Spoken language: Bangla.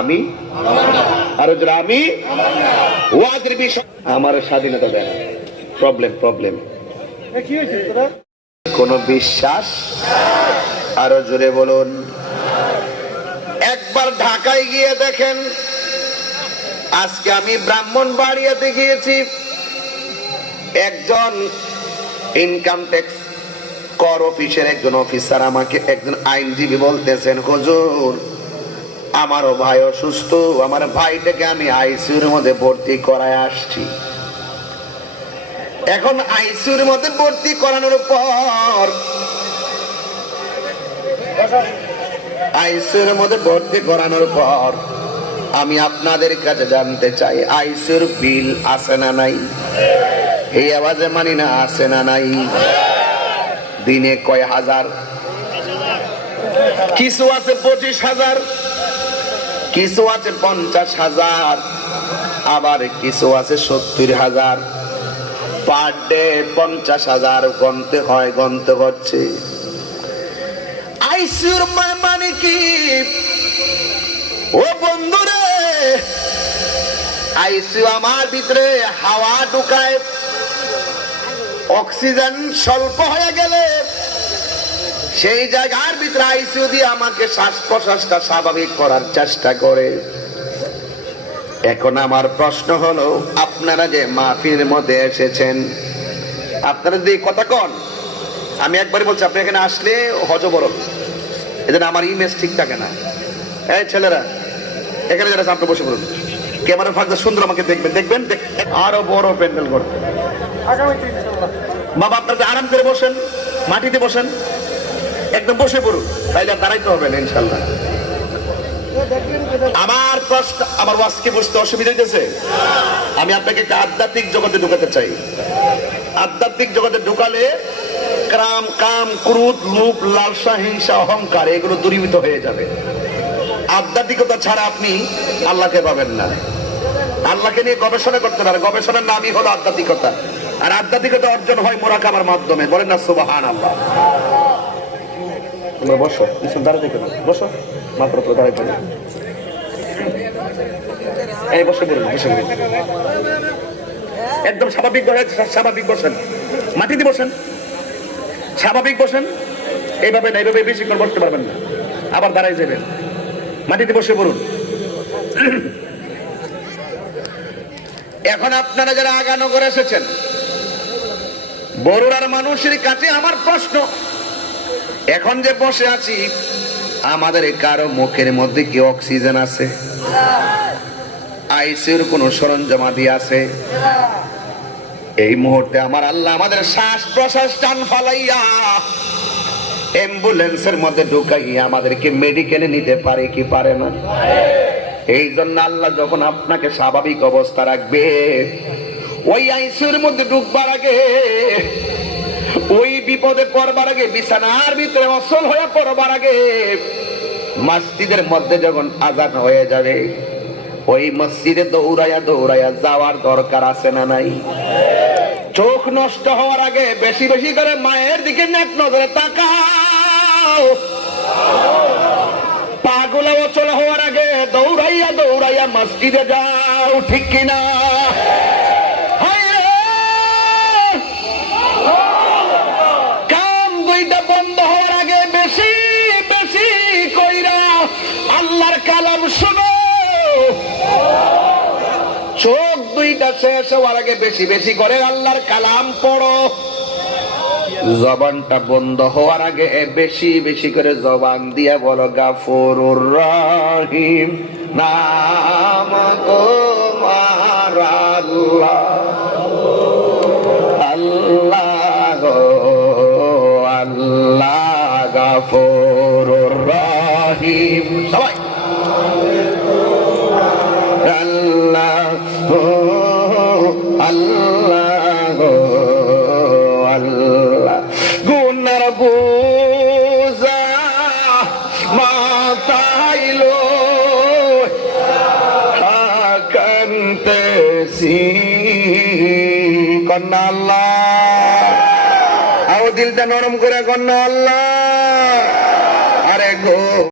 আমি আর আমি ওয়াজের বিষয় আমার স্বাধীনতা দেন প্রবলেম প্রবলেম কোন বিশ্বাস আরো জোরে বলুন। একবার ঢাকায় গিয়ে দেখেন, আজকে আমি ব্রাহ্মণবাড়িয়াতে গিয়েছি, একজন ইনকাম ট্যাক্স কর অফিসের একজন অফিসার আমাকে, একজন আইনজীবী বলতেছেন, হুজুর আমারও ভাই অসুস্থ, আমার ভাইটাকে আমি আইসিইউর মধ্যে ভর্তি করায় আসছি। এখন আইসিইউর মধ্যে ভর্তি করানোর পর আমি আপনাদের কাছে জানতে চাই, আইসিইউর বিল আছে না নাই? এই আওয়াজে মানি না আছে না নাই? দিনে কয় হাজার? কিছু আছে 25,000, কিছু আছে 50,000, আবার কিছু আছে 70,000। পার ডে 50,000 গণতে হয়, গণতে হচ্ছে। আইসিইউর মানে কি ও বন্ধুরে? আইসিইউ আমার ভিতরে হাওয়া ঢুকায়, অক্সিজেন স্বল্প হয়ে গেলে সেই জায়গার ভিতরে আইসিইউ দিয়ে আমাকে শ্বাস প্রশ্বাসটা স্বাভাবিক করার চেষ্টা করে। এখন আমার প্রশ্ন হলো, আপনারা যে মাহফিলের মধ্যে এসেছেন, আপনারা যদি কথা কন, আমি একবারই বলছি, আপনি এখানে আসলে হজবরল, এজন্য আমার ইমেজ ঠিক থাকে না। এই ছেলেরা এখানে যারা আপনি বসে পড়ুন, ক্যামেরা ফাঁকতে সুন্দর আমাকে দেখবেন, দেখবেন আরো বড় প্যান্ডেল করতে। বাবা আপনারা আরাম করে বসেন, মাটিতে বসেন, একদম বসে পড়ুন, তাইলে আর দাঁড়াইতে হবে না ইনশাল্লাহ। আমার প্রশ্ন, আমার ওয়াজকে বুঝতে অসুবিধা হইতেছে? আমি আপনাকে একটা আধ্যাত্মিক জগতে ঢুকাতে চাই। আধ্যাত্মিক জগতে ঢুকালে কাম কাম ক্রোধ লোভ লালসা হিংসা অহংকার এগুলো দূরীভূত হয়ে যাবে। আধ্যাত্মিকতা ছাড়া আপনি আল্লাহকে পাবেন না। আল্লাহকে নিয়ে গবেষণা করতে পারে, গবেষণার নামই হলো আধ্যাত্মিকতা। আর আধ্যাত্মিকতা অর্জন হয় মুরাকাবার মাধ্যমে। বলেন না সুবহানাল্লাহ। তোমরা বসো, কিছু দাঁড়াতে কেন, বসো, মাত্র তো দাঁড়াইতে না। এই বসে পড়ুন, বসে পড়ুন, একদম স্বাভাবিক স্বাভাবিক বসেন, মাটিতে বসেন, স্বাভাবিক বসেন। এইভাবে না, এইভাবে বেশিক্ষণ বসতে পারবেন না, আবার দাঁড়াই যাবেন। মাটিতে বসে পড়ুন। এখন আপনারা যারা আগানো করে এসেছেন, বড়ুরার মানুষের কাছে আমার প্রশ্ন, এখন যে বসে আছি, আমাদের কারো মুখের মধ্যে কি অক্সিজেন আছে? আইসিইউর কোন সরঞ্জামাদি আছে? এই মুহূর্তে আমার আল্লাহ আমাদের শ্বাস প্রশ্বাস টান ফালাইয়া অ্যাম্বুলেন্সের মধ্যে ঢুকাইয়া আমাদেরকে মেডিকেলে নিতে পারে কি পারে না? এই জন্য আল্লাহ যখন আপনাকে স্বাভাবিক অবস্থা রাখবে, ওই আইসিইউর মধ্যে ঢুকবার আগে, ওই বিপদে পড়বার আগে, বিছানার ভিতরে অসল হয়ে পড়বার আগে, মসজিদের মধ্যে যখন আজান হয়ে যাবে, ওই মসজিদে দৌড়াইয়া দৌড়াইয়া যাওয়ার দরকার আছে না নাই? চোখ নষ্ট হওয়ার আগে বেশি বেশি করে মায়ের দিকে নেক নজরে তাকাও। পাগুলো অচল হওয়ার আগে দৌড়াইয়া দৌড়াইয়া মসজিদে যাও, ঠিক কিনা? কাম দুইটা বন্ধ হওয়ার আগে বেশি বেশি কইরা আল্লাহর কালাম শুনো। চোখ দুইটা শেষ হওয়ার আগে বেশি বেশি করে আল্লাহর কালাম পড়ো। জবানটা বন্ধ হওয়ার আগে বেশি বেশি করে জবান দিয়া বলো গাফুরুর রহিম নাম তোমার আল্লাহ, আল্লাহ আল্লাহ গাফুরুর রহিম। সবাই আল্লাহ আল্লাহ আল্লাহ। গুনার বোঝা মাথাইলো কানতেছি কন্যা আল্লাহ। আও দিলটা নরম করে কন্যা আল্লাহ। আরে গো